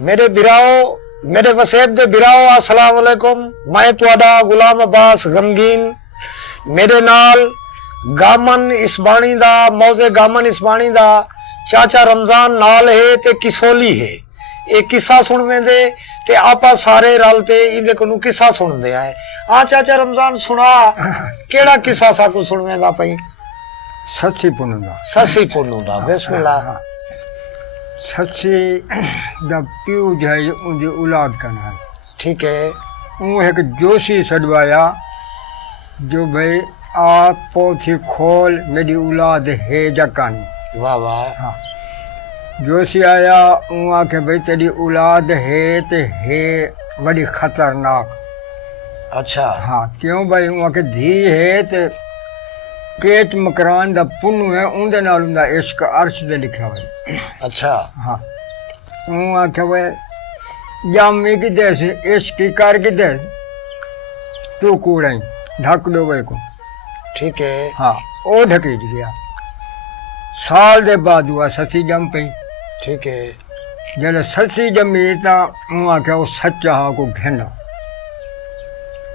मेरे बिराओ, मेरे वसेब दे बिराओ, अस्सलाम वालेकुम। मैं तुहाडा गुलाम अब्बास गमगीन। मेरे नाल गामन इस बाणी दा, मौजे गामन इस बाणी दा चाचा रमजान नाल है ते किसोली है। एक किस्सा सुनवे दे ते आपा सारे रल ते इंदे कोनू किस्सा सुनदे आए। हाँ चाचा रमजान सुना, केड़ा किस्सा साकू सुनवे दा पई? सच्ची पुनू दा। ससी पुनू दा, बिस्मिल्लाह। सच्ची दा प्यू जाए उनकी औलाद का नाम। ठीक है। वो एक जोशी सडवाया जो भाई आप पोथी खोल मेरी औलाद है जकानी। वाह वाह। हाँ जोशी आया वो आखे भाई तेरी औलाद है ते है बड़ी खतरनाक। अच्छा। हाँ क्यों भाई वो आखे धी है ते केट मकरान दा पुन्नू है उनदे नाल उनदा इश्क अर्श दे लिखा हुआ। अच्छा। हाँ वो आखे भाई जामी की देश इश्क कर की दे तू कूड़ाई ढक दो भाई को। ठीक है। हाँ वो ढकीज गया। साल दे बाद हुआ ससी जम पई। ठीक है। जब ससी जमी तो वो आखे वो सच्चा हा को घेना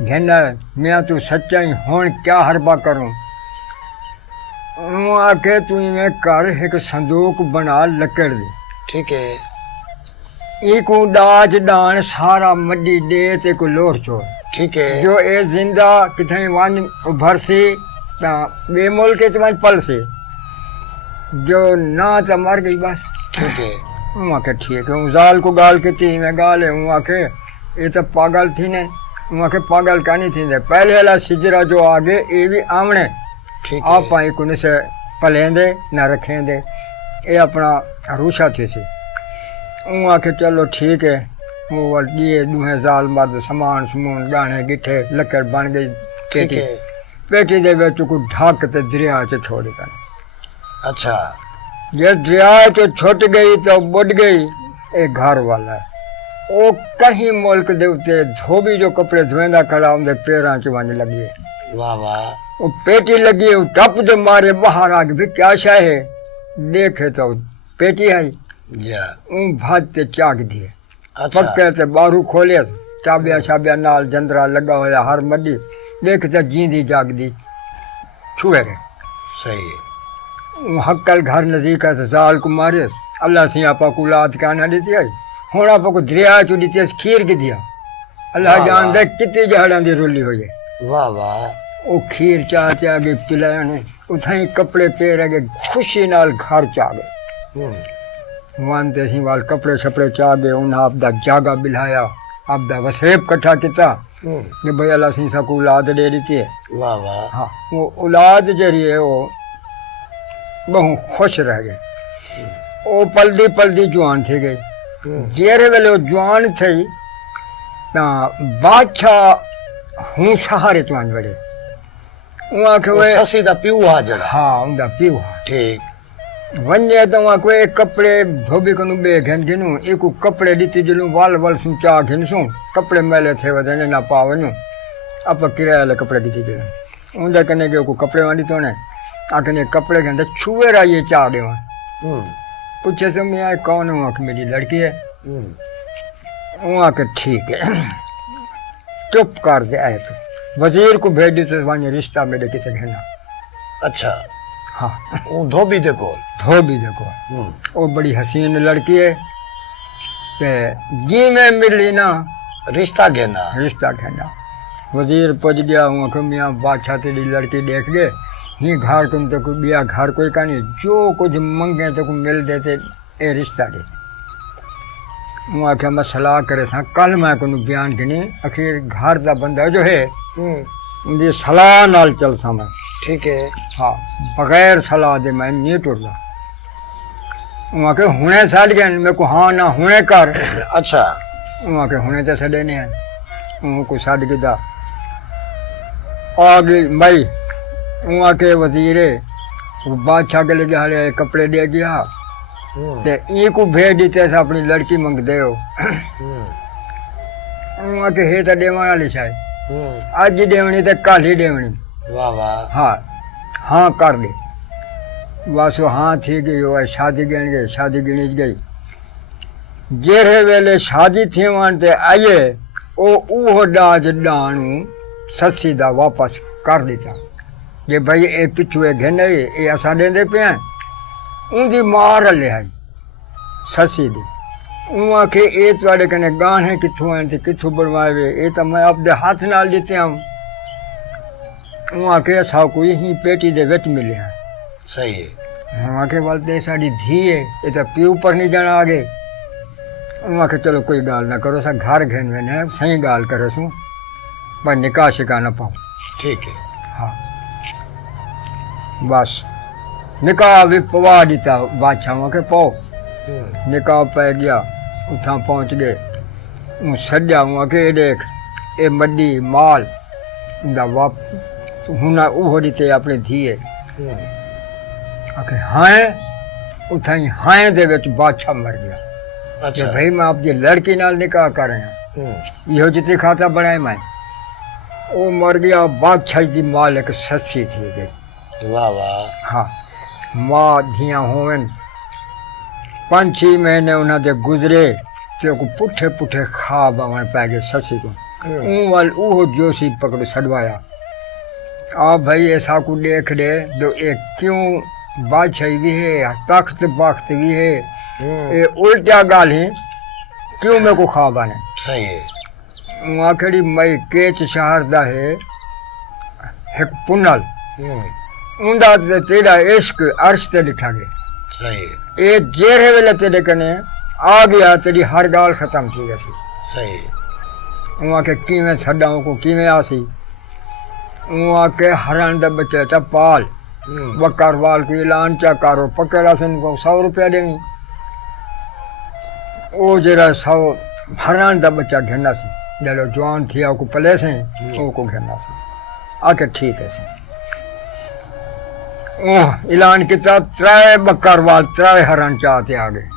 घेना मैं तू सच्चा ही होन क्या हरबा करूं। वो आखे तू इवें कर एक संदूक बना लकड़ दे। ठीक है। इको डाच डान सारा मड्डी दे ते को लोर छोड़। ठीक है। जो ए जिंदा किथे वन उभर सी ता बे मुल्क च वन पल से जो ना तो मर गई बस। ठीक है। वो आखे ठीक है जाल को गाल के ती में गाल है। वो आखे ये तो पागल थी ने। वो आखे पागल का नहीं थी पहले वाला सिजरा जो आगे ये भी आमने ठीक आप है। पाई कुने से पलेंदे ना रखेंदे ये अपना रूशा थे से। वो आखे चलो ठीक है वो दिए दूहे जाल मर्द समान समून गाने गिठे लकड़ बन गई ठीक पेटी है। पेटी दे विच को ढक ते दरिया च छोड़ दी। अच्छा। जे दरिया च छुट गई तो बुड़ गई। एक घर वाला है वो कहीं मुल्क दे उत्ते धोबी जो कपड़े धोएंदा खड़ा उनके पैरां च वंज लगी। वाह वाह। वो पेटी लगी वो टप जो मारे बाहर आ गई क्या शाह है देखे तो पेटी आई जा। भाजते चाक दिए अच्छा। पक्के ते बारू खोले चाबिया शाबिया नाल जंदरा लगा होया हर मड्डी देखते जींदी जागदी छुए रहे। सही है। हक्कल घर नजदीक है साल को मारे अल्लाह से आपा को औलाद का ना देती आई हूँ आपा को दरिया चो दी खीर की दिया अल्लाह वाह जान दे वाह। कितनी जहड़ा दी रोली हो जाए। वाह वाह। वो खीर चाहते आगे पिलाया ने उठाई कपड़े पैर आगे खुशी नाल घर चा गए। मानते सी वाल कपड़े छपड़े चा गए उन्हें आपदा जागा बिलाया आपदा वसेब कट्ठा किया कि भाई अल्लाह सिंह सा को औलाद दे दी है। वाह वाह। हाँ वो औलाद जरी है वो बहु खुश रह गए। वो पलदी जवान थी गई जेरे वेले वो जवान थी ता बादशाह हूँ सहारे चवान बड़े वहाँ के वे ससी दा प्यू हा जड़ा। हाँ उनका पीऊ ठीक। वन्ने तो वहाँ कोई कपड़े धोबी कनु बे घन गिनू एक कपड़े दी जिलू वाल वाल सुन चा घिन सू कपड़े मैले थे वदने ना पावनु अब किराया ले कपड़े दी जिलू उनके कने के को कपड़े वाली तो ने आकने कपड़े घंटे छुए रहा ये चा दे वहाँ पूछे से मैं आए कौन हूँ कि मेरी लड़की है। वहाँ के ठीक है चुप कर दे आए तो वजीर को भेज दी तो वहाँ रिश्ता मेरे किसे घेना। अच्छा। हाँ वो धोबी देखो। धोबी देखो वो बड़ी हसीन लड़की है ते जी में मिली ना रिश्ता घेना। रिश्ता घेना। वजीर पहुँच गया वहाँ को मियाँ बादशाह तेरी लड़की देख गए ही घर तुम तो कोई बिया घर कोई का नहीं जो कुछ मंगे तो को मिल देते ए रिश्ता दे। वो आख्या मैं सलाह करे सा कल मैं को बयान गिनी आखिर घर का बंदा जो है उनकी सलाह नाल चल सा मैं। ठीक है। हाँ बगैर सलाह दे मैं नहीं टुरदा। वहाँ के हुने सड़ गए मेरे को हाँ ना हुने कर। अच्छा। वहाँ के हुने तो सड़े नहीं हैं उनको सड़ गया आ गई भाई वहाँ के वजीरे वो बादशाह के लिए हारे कपड़े दे गया ते ई को भेज देते थे अपनी लड़की मंग दे हो वहाँ के हे तो देवन वाली शायद आज ही देवनी तो कल ही देवनी। वाह वाह। हाँ हाँ कर दे बस वो हाँ थी गई वो शादी गिन गई शादी गिनी गई जेरे वेले शादी थी वन ते आए वो डाज डाणू ससी दा वापस कर दिता जे भाई ए पिछू घिन ये असां ॾेंदे पिया उनकी मार लिया ससी दी उहाँ के ए तुआडे कने गाणे किथों आए ते किथों बनवाए ए तो मैं अपने हाथ नाल दिते हूं उहाँ के असा कोई ही पेटी दे विच मिले हैं सही है। उहाँ के बोलते साड़ी धी है ये तो प्यू पर नहीं जाना आगे उहाँ के चलो कोई गाल ना करो सा घर घेन वेने सही गाल करे सू पर निकाह शिका ना पाऊँ। ठीक है। हाँ बस निकाह भी पवा दिता बादशाह के पाओ निकाह पै गया उथा पहुँच गए सजा हुआ के देख ए मड्डी माल दा वाप हुना उहो दिते अपने धीए आखे हाँ उथा ही हाँ दे विच बादशाह मर गया। अच्छा भाई मैं आपकी लड़की नाल निकाह कर रहा इहो जिते खाता बनाए मैं वो मर गया बादशाह दी माल एक सस्सी थी गई। वाह वाह। हाँ माँ धिया होवन 5-6 महीने उन्हें गुजरे तो को पुठे पुठे खाब आवन पै गए ससी को वाल उहो जोशी पकड़ छड़वाया आ भाई ऐसा को देख दे तो एक क्यों बादशाही भी है तख्त बख्त भी है ये उल्टा गाल है क्यों मेरे को खाब आने। सही है। आखिरी मई केच शहर दा है एक पुनल उंदा तेरा इश्क अर्श ते लिखा गया। सही है। ये जेरे वेले तेरे कने आ गया तेरी हर गाल खत्म थी गई। सही है। वहाँ के किवें छड़ाओ को किवें आसी वहाँ के हरण दे बच्चे चपाल बकरवाल को ऐलान चा करो पकड़ा से उनको 100 रुपया देंगी वो जरा 100 हरण दा बच्चा घेना सी जलो जवान थी को पले से को घेना सी आके ठीक है सी ऐलान किया 3 बकरवाल 3 हरण चाहते आ गए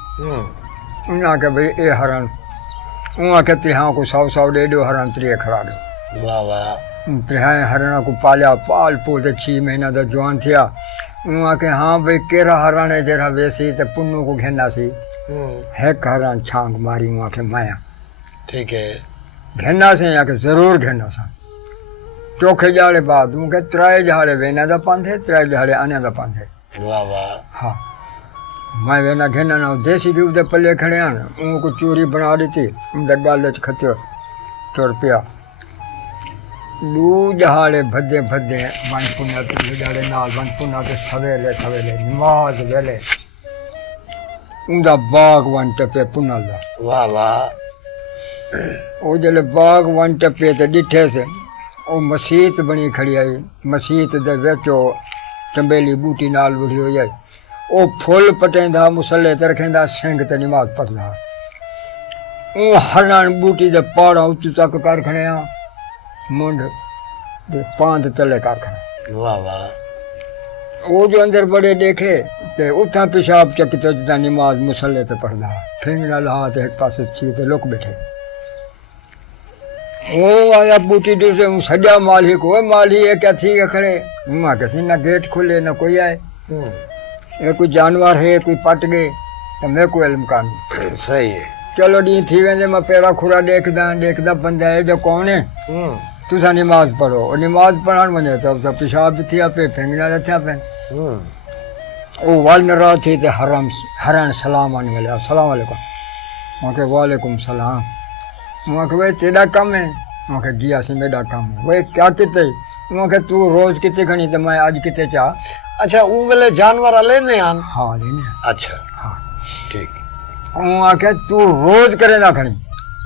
उन्हें के भाई ये हरण वहाँ कहते हाँ को 100 दे दो हरण 3 खड़ा दो। वाह वाह। 3 हरण को पालिया पाल पोल 6 महीना दा जवान थिया वहाँ के हाँ भाई केरा हरण है जरा वैसी तो पुन्नू को घेना सी एक हरण छांग मारी वहाँ के माया। ठीक है। घेना से यहाँ के जरूर घेना सा चौखे जाड़े बाद उनके 3 झाड़े वेना दा पांधे 3 झाड़े आने दा पांधे। वाह वाह। हाँ मैं वेना घेना ना देसी घी उधर पल्ले खड़े हैं उनको चूरी बना दी थी उधर गाले खत्यो चोर पिया 2 जहाड़े भद्दे भद्दे वन पुना के जाड़े नाल वन पुना के सवेले सवेले नमाज वेले उंदा बाग वन टपे पुना दा। वाह वाह। वो जले बाग वन टपे ते डिठे से वो मसीत बनी खड़ी आई मसीत दे विच चंबेली बूटी नाल बुढ़ी हो जाए वो फुल पटेंदा मुसल्ले ते रखेंदा सिंह ते नमाज पढ़दा वो हरण बूटी दे पाड़ा उच्च तक कर खड़े मुंड दे पांद तले कर खड़े। वाह वाह। वो जो अंदर बड़े देखे ते उठा पेशाब चकते जिदा नमाज मुसल्ले ते पढ़दा फिंगना लहा ते एक पासे छी ते लोग बैठे वो आया बूटी दूर से सजा माली को माली है क्या थी खड़े वहाँ कैसे ना गेट खुले ना कोई आए ये कोई जानवर है कोई पट गए तो मैं कोई इल्म कान। सही है। चलो डी थी वेंदे मैं पेरा खुरा देखदा बंदा है जो कौन है तुसा नमाज पढ़ो और नमाज पढ़ान वने तो सब पेशाब थी पे फेंगना न था पे ओ वाल नरा थी ते हरण सलाम आने वाले अस्सलाम वालेकुम ओके वालेकुम सलाम वहाँ के तेरा काम है वहाँ के जिया से मेरा काम है वही क्या किते वहाँ के तू रोज किते खणी तो मैं आज किते चाह। अच्छा वो वाले जानवर लेने आन। हाँ लेने। अच्छा हाँ ठीक। वहाँ के तू रोज करे ना खणी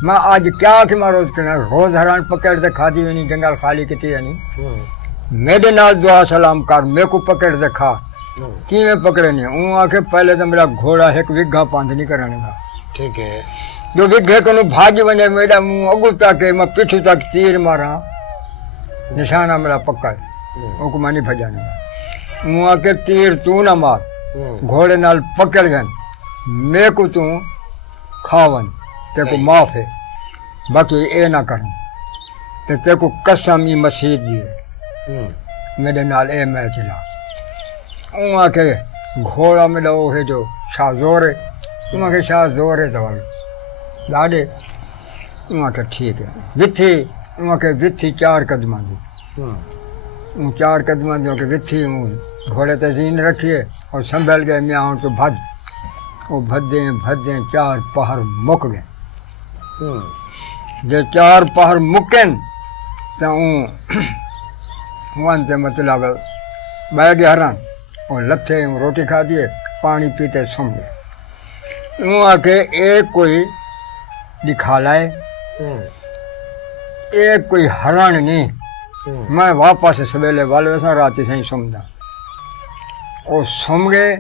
मैं आज क्या कि मैं रोज करना रोज हरण पकड़ दे खादी नहीं जंगल खाली किती नहीं मेरे नाल दुआ सलाम कर मेरे को पकड़ दे खा कि मैं पकड़े नहीं वहाँ के पहले तो मेरा घोड़ा एक विघा पांध नहीं कराने का। ठीक है। जो विघे को भाग बने मेरा मुँह अगू तक मैं पिछू तक तीर मारा निशाना मेरा पक्का है वो मैं नहीं भजाने का वहाँ के तीर तू ना मार घोड़े नाल पकड़ गन मैं को तू खावन ते को माफ है बाकी ए ना कर ते को कसम ही मसीद दिए मेरे नाल ए मैं चला वहाँ के घोड़ा मेरा वो है जो शाह जोर है वहाँ के शाह जोर है दवा लाॾे उहा खे ठीक है विथी उहा खे विथी 4 कदम दी उन 4 कदम दी के विथी घोड़े ते जीन रखिए और संभल गए मैं हूं तो भज वो भजदे 4 पहर मुक गए जे 4 पहर मुकन तो वन ते मतलब बह गए हरण और लथे रोटी खा दिए पानी पीते सुम गए वहाँ के एक कोई दिखा लाए एक कोई हरण नहीं मैं वापस सवेले वाले था रात से ही सुमदा वो सुम गए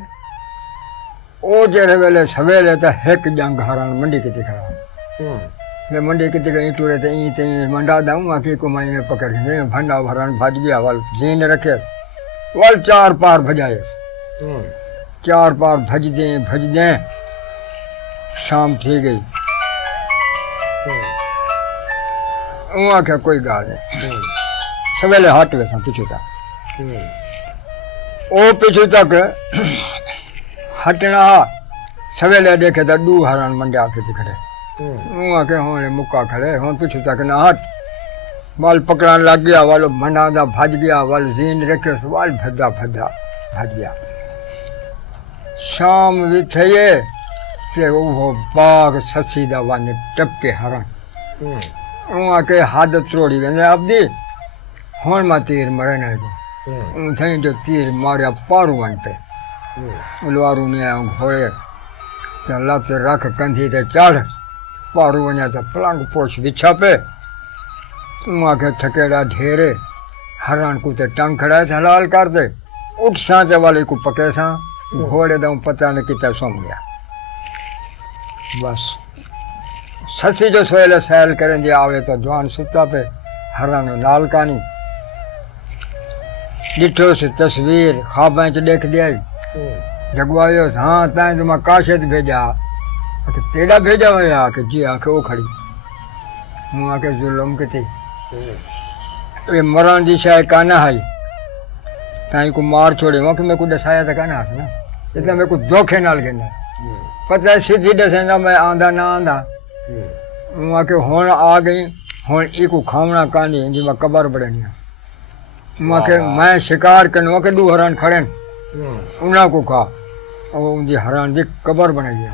वो जरे वेले सवेले तो एक जंग हरण मंडी की दिखा मैं मंडी की दिखा टूरे थे ते मंडा दाऊँ आके को मैं पकड़ के भंडा हरण भज गया वाल जीन रखे वाल 4 पार भजाए 4 पार भज दें शाम थी गई वहाँ क्या कोई गाल नहीं सवेले हट गए पीछे तक वो पीछे तक हटना सवेले देखे तो 2 हरण मंडिया के दिख रहे वहाँ के होने मुक्का खड़े हों पीछे तक ना हट वाल पकड़ान लग गया वालो मंडादा भज गया वाल जीन रखे वाल भज गया शाम भी थे ते वो बाग ससी दा वाने टपके हरण वहाँ के हाथ त्रोड़ी वेंदे अबदी हुन मां तीर मरे ना को थई जो तीर मारिया पारू वन पे उलवारू ने घोड़े ते लत रख कंधी ते चढ़ पारू वने तो पलंग पोछ बिछा पे वहाँ के थकेड़ा ढेरे हरण को ते टंग खड़ा हलाल कर दे उठ साते वाले को पके सा घोड़े दऊं पता न कितना सोम गया बस ससी जो सोएले सैल करें दिया आवे तो जवान सुता पे हरण नाल कानी डिठो से तस्वीर ख्वाब च देख दिया जगवायो हाँ ताए तो मैं काशिद भेजा तो तेरा भेजा हुआ कि जी आके वो खड़ी हूँ आके जुल्म के थी ये मरण दी शायद काना है ताई को मार छोड़े वहाँ कि मैं को दसाया था काना ना इतना मेरे को धोखे नाल गिना पता है सीधी दसेंदा मैं आंदा ना आंदा वहाँ के होन आ गई होन इको खावना कानी जी मैं कबर बड़नी वहाँ के मैं शिकार करने वहाँ के 2 हरण खड़े उन्हें को खा और उनकी हरण दी कबर बना गया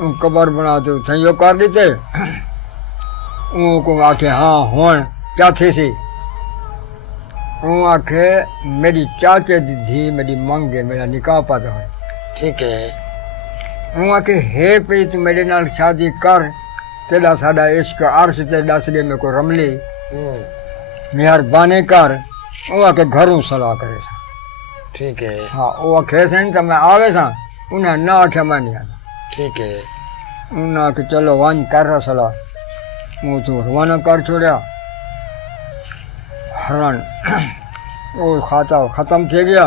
उन कबर बनाते संयोग कर देते उनको आखे हाँ होन क्या थी सी आखे मेरी चाचे दी थी मेरी मंगे मेरा निकाह पाता है ठीक है वहाँ के हे पे तू मेरे नाल शादी कर तेरा साडा इश्क अर्श ते दस दे में को रमली मेहरबानी कर वहाँ के घरों सलाह करे सा ठीक है हाँ वो आखे सन तो मैं आवे सा उन्हें ना आखे मैं नहीं आता ठीक है उन्हें आखे चलो वन कर रहा सलाह वो तो रवाना कर छोड़ा हरण वो खाता खत्म थे गया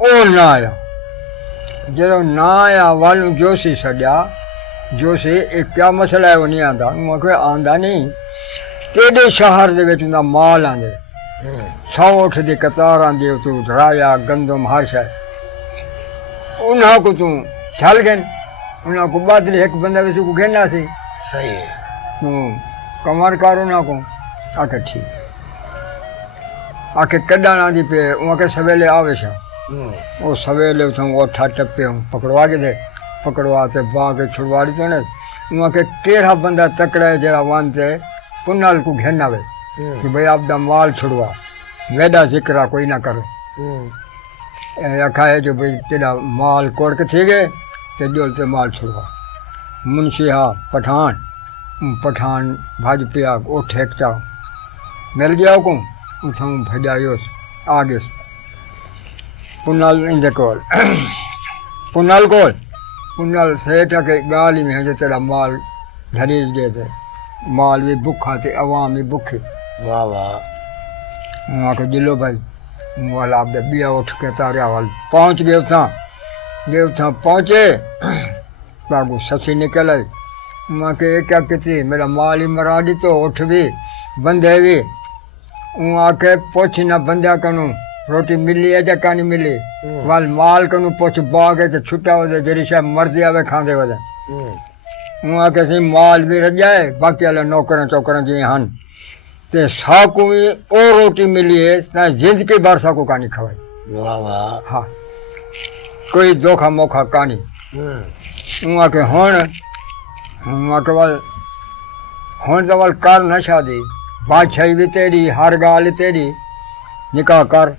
वो ना आया जरो ना आया वालू जोशी सड़ा जोशी एक क्या मसला है वो नहीं आता मुझे आंदा नहीं तेरे शहर दे विच उनका माल आंदे 100 दी कतार आंदी तू राया गंदम हर शय उन्हां को तू चल गए उन्हां को बादल एक बंदा विच को घेना सी सही है तू कमर कर उन्हां को आके ठीक आके कड्डा ना दी पे उनके सवेले आवे छा वो सवेले उठा वो टप्पे पकड़वा के थे पकड़वाते बाग छुड़वाड़ी तो वहाँ के केड़ा बंदा तकड़ा है जरा वानते पुनाल को घेना वे कि भाई आपदा माल छुड़वा वेदा जिक्रा कोई ना करे आखा है जो भाई तेरा माल कोड़ के थे गए ते जोलते माल छुड़वा मुंशी हाँ पठान भाज पिया वो ठेक चाओ मिल गया को उठा भजायोस आगे पुनाल इंदे कोल पुनाल कोल पुनाल सेठ के गाली में जो तेरा माल धरीज गए थे माल भी भूखा थे अवाम भी भूखे वाह वाह वहाँ के दिलो भाई वाला आप बिया उठ के तारा वाल पहुँच गए था पहुँचे बाबू ससी निकल आई वहाँ के क्या कहती मेरा माल ही मरा दी तो उठ भी बंदे भी वहाँ के पूछ ना बंदा कनू रोटी मिली है या कानी मिली वाल माल कनू पूछ बाग है तो छुट्टा हो जरी शायद मर्जी आवे खांदे वजह हूँ आखे सी माल भी रजाए बाकी वाले नौकर चौकर जी हन ते साकू भी ओ रोटी मिली है ना जिंदगी भर साकू कहानी खवाई वाह वाह हाँ कोई धोखा मोखा कहानी हूँ आखे हूँ आखे वाल हुण तो वाल कर न शादी बादशाही भी तेरी हर गाल तेरी निकाह कर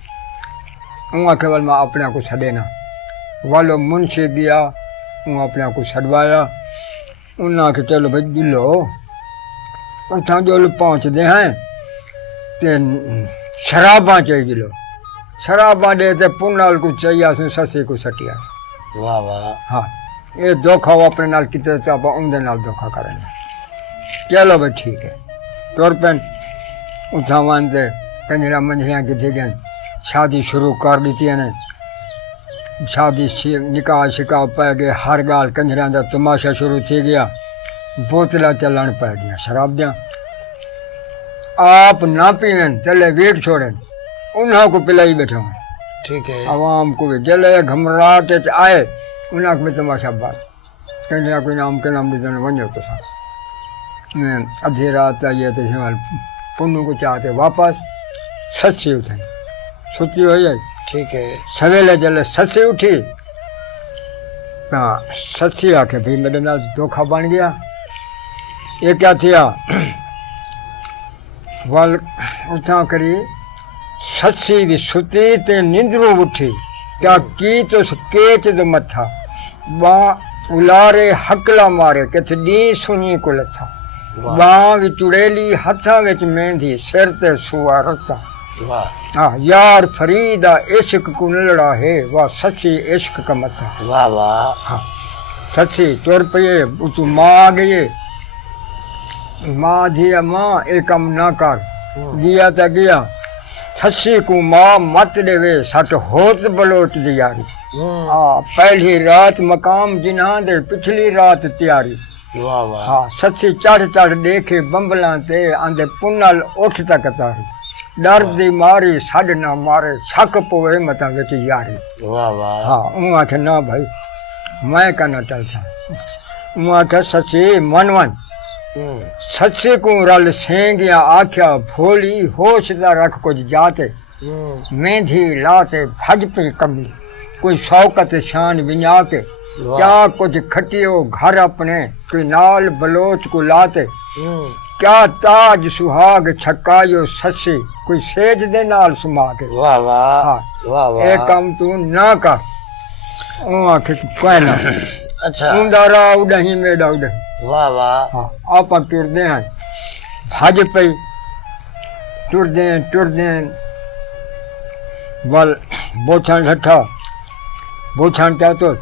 हूँ आखे वाल मैं अपने को छड़ेना वालो मुंशी गया हूँ अपने को छड़वाया उन्हें आखे चलो भाई दिलो उतना जो पहुँचते हैं ते शराबा चाहिए दिलो शराबा दे ते पुनाल को चाहिए ससी को सटिया वाह वाह हाँ ये धोखा वो अपने नाल किते तो आप उनके नाल धोखा करेंगे चलो भाई ठीक है तौर पर उठा मानते कंजरा मंजरियाँ की थी गए शादी शुरू कर दी थी ने शादी निकाह शिकाह पै गए हर गाल कंजरा का तमाशा शुरू थी गया बोतला चलन पै गया शराब दिया आप ना पीवन चले वेट छोड़न उन्हों को पिलाई बैठे हुए ठीक है आवाम को भी जले घमराहट आए उन्हें में तमाशा बात कंजरा कोई नाम के नाम भी वनो तो सा अधी रात आई तो पुन्नू को चाहते वापस सच्ची उठे सुती हो जाए ठीक है सवेले जले सच्ची उठी हाँ सच्ची आके भाई मेरे नाल धोखा बन गया ये क्या थिया वाल उठा करी सच्ची भी सुती ते निंद्रू उठी क्या की तो केच दो मथा बा उलारे हकला मारे किथे डी सुनी को लथा बाँ भी चुड़ेली हथा विच मेहंदी सिर ते सुआ रता वाह हाँ यार फरीदा इश्क को लड़ा है वाह सच्ची इश्क का मथा वाह वाह हाँ सच्ची तुर पे उचू माँ गए माँ दिया माँ एक कम ना कर दिया तो गया सच्ची को माँ मत देवे सट होत बलोच दियारी हाँ पहली रात मकाम जिना दे पिछली रात तैयारी वाह वाह हाँ सच्ची चढ़ चढ़ देखे बंबला ते आंदे पुनल उठ तक तारी डर दी मारी सड ना मारे शक पवे मता विच यारी वाह वाह हाँ ऊँ आखे ना भाई मैं का ना चलता ऊँ आखे सच्ची मनवन सच्चे को रल सेंगिया आख्या भोली होश दा रख कुछ जाते मेंधी लाते भज पे कमी कोई शौकत शान विना के क्या कुछ खटियो घर अपने कोई नाल बलोच को लाते क्या ताज सुहाग छकायो सच्ची कोई सेज दे नाल सुमा के वाह वाह हाँ वाह वाह एक काम तू ना कर ऊँ आखे कहना अच्छा उंदारा उडही मेडा उडही वाह वाह हाँ आप टुरदे हैं भज पे टुरदे बल बोछान ठठा बोछान क्या तो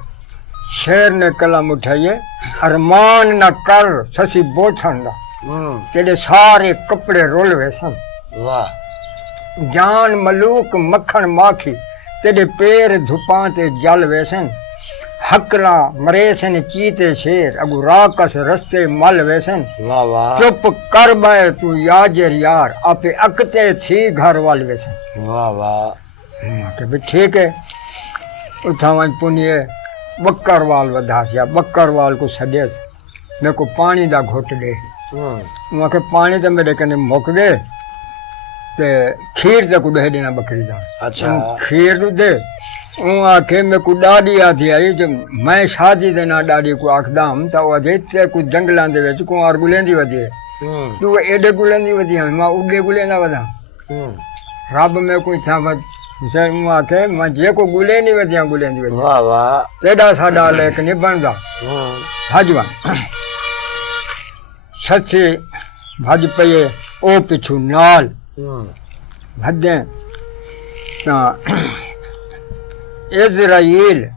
शेर ने कलम उठाइए अरमान न कर ससी बोछान दा तेरे सारे कपड़े रोल वैसन वाह जान मलूक मक्खन माखी तेरे पैर धुपा ते जल वैसन हकला मरेसन चीते शेर अगु राकस रस्ते मल वैसन वाह वाह चुप कर बैर तू याजर यार आपे अकते थी घर वाल वैसन वाह वाह के भी ठीक है उठा वहीं पुनिए बक्करवाल वधासिया बक्करवाल को सॾे मेरे को पानी दा घुट दे वहाँ के पानी तो मेरे कने मुक गए ते खीर ते को दे देना बकरी दा अच्छा खीर दे वो आखे मेरे को डाडी आती आई जो मैं शादी दे ना डाडी को आखदाम तो वो देते को जंगलां दे विच को आर गुलेंदी वधी तू एडे गुलेंदी वधी मैं उडे गुलेंदा वधा रब में कोई था सर मैं आखे मैं जे को गुले नहीं वधिया गुलेंदी वधी वाह वाह तेड़ा साडा लेक नहीं बनदा भजवा सच्चे भज पये ओ पिछू नाल भदे ता इज़राइल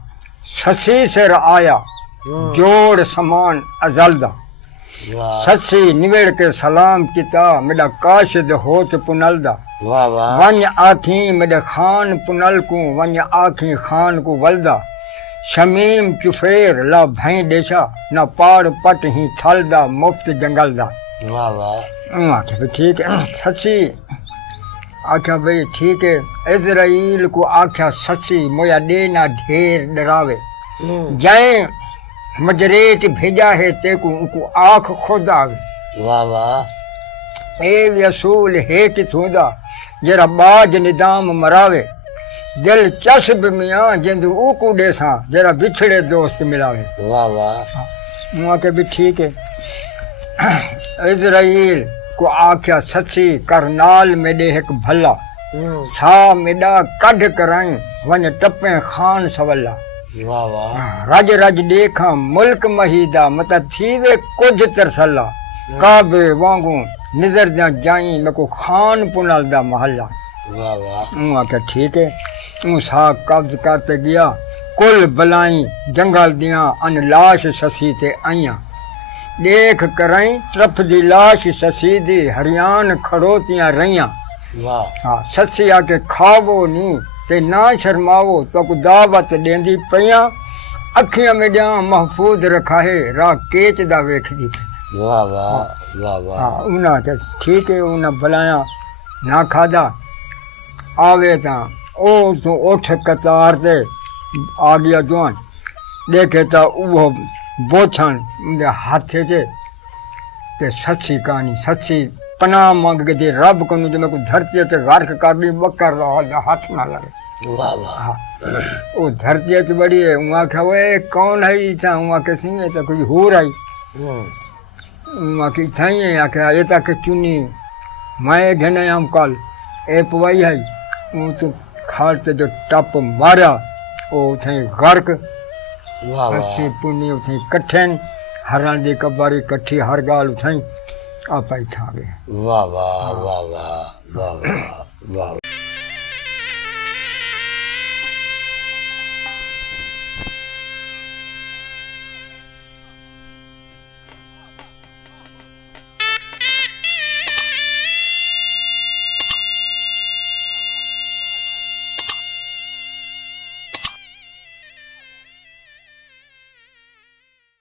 ससी सिर आया जोड़ समान अजलदा सच्ची निवेड़ के सलाम किता मेरा काशिद होत पुनलदा वाह वाह वन आखी मेरे खान पुनल को वन आखी खान को वलदा शमीम चुफेर ला भई देशा न पाड़ पट ही थलदा मुफ्त जंगल दा वाह वाह आखे भाई ठीक है सच्ची आख्या भाई ठीक है इज़राइल को आख्या सच्ची मोया दे ना ढेर डरावे जाए मजरेच भेजा है तेको उनको आँख खुद आवे। वाह वाह। ए वसूल है किथूंदा जरा बाज निदाम मरावे, दिल चस्ब मियाँ जिंद ऊकू डेसा जरा बिछड़े दोस्त मिलावे। वाह वाह। वहाँ के भी ठीक है। इज़राइल को आख्या सची करनाल मेडे एक भला, छा मेडा कढ कराई वन टपे खान सवला। वाह वाह। रज रज देखा मुल्क महीदा मत थीवे कुछ तरसला, काबे वांगू निजर दा जाई मेको खान पुनल दा महला। वाह वाह। वहाँ के ठीक है। ऊ सा कब्ज करते गया कुल बलाई जंगल दिया अन लाश ससी ते आइया, देख कराई तरफ दी लाश ससी दी हरियान खड़ोतियां रहियां। वाह। हाँ ससी आके खावो नी ते ना शर्मावो तो को दावत देंदी पिया, अखियां में ॾियां महफूज रखा है रा केच दा वेखदी। वाह वाह। वाह वाह। हाँ उना के ठीक है। उना भलाया ना खादा आवे ता ओ तो उठ कतार ते आ गया जवान, देखे ता वो बोछण उनके हाथे चे ते सच्ची कहानी सच्ची पनाह मांग के दे रब को जो मेरे को धरती ते गर्क कर दी बकर रहा हाथ ना लगे। वाह वाह। हाँ वो धरती च बड़ी है। वहाँ क्या वो कौन है इतना वहाँ के सी है तो कुछ हो रही वहाँ की थी है आखे ये तक चुनी मैं घेने हम कल ए पवाई है वो तो खाते जो टप मारा वो थे गर्क। वाह वाह। अच्छी पुनी उथई कठिन हरण दी कबारी कठी हर गाल उथई आप ही था गए। वाह वाह। वाह वाह। वाह वाह। वाह।